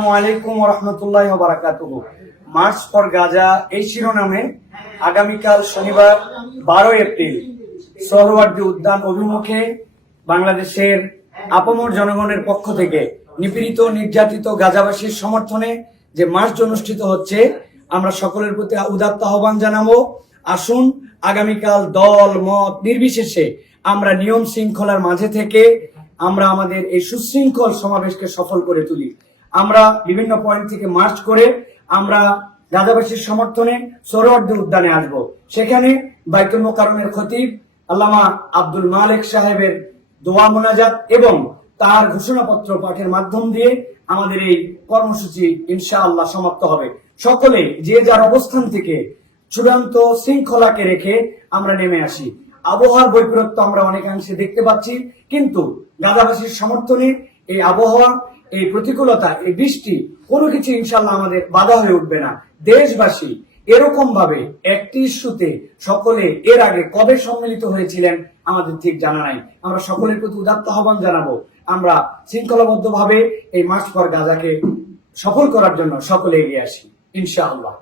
আসসালামু আলাইকুম ওয়া রাহমাতুল্লাহি ওয়া বারাকাতুহু। মার্চ ফর গাজা এই শিরোনামে আগামীকাল শনিবার 12 এপ্রিল সোহরাওয়ার্দী উদ্যান অভিমুখে বাংলাদেশের আপামর জনগণের পক্ষ থেকে নিপীড়িত নির্যাতিত গাজাবাসীর সমর্থনে যে মার্চ অনুষ্ঠিত হচ্ছে, আমরা সকলের প্রতি উদাত্ত আহ্বান জানাবো। আসুন আগামীকাল দল মত নির্বিশেষে আমরা নিয়ম শৃঙ্খলার মাঝে থেকে আমরা আমাদের এই সুশৃঙ্খল সমাবেশকে সফল করে তুলি। আমরা বিভিন্ন পয়েন্ট থেকে মার্চ করে আমরা গাজাবাসীর সমর্থনে সোহরাওয়ার্দী উদ্যানে আসব। সেখানে বাইতুল মোকাররমের খতিব আল্লামা আব্দুল মালেক সাহেবের দোয়া মোনাজাত এবং তার ঘোষণাপত্র পাঠের মাধ্যম দিয়ে আমাদের এই কর্মসূচি ইনশাআল্লাহ সমাপ্ত হবে। সকলে যে যার অবস্থান থেকে চূড়ান্ত শৃঙ্খলাকে রেখে আমরা নেমে আসি। আবহাওয়ার বৈপরীত্য আমরা অনেকাংশে দেখতে পাচ্ছি, কিন্তু গাজাবাসীর সমর্থনে এই আবহাওয়া, এই প্রতিকূলতা, এই বৃষ্টি কোনো কিছু ইনশাল্লাহ আমাদের বাধা হয়ে উঠবে না। দেশবাসী এরকম ভাবে একটি ইস্যুতে সকলে এর আগে কবে সম্মিলিত হয়েছিলেন আমাদের ঠিক জানা নাই। আমরা সকলের প্রতি উদাত্ত আহ্বান জানাবো, আমরা শৃঙ্খলাবদ্ধ ভাবে এই মার্চ ফর গাজাকে সফল করার জন্য সকলে এগিয়ে আসি ইনশাআল্লাহ।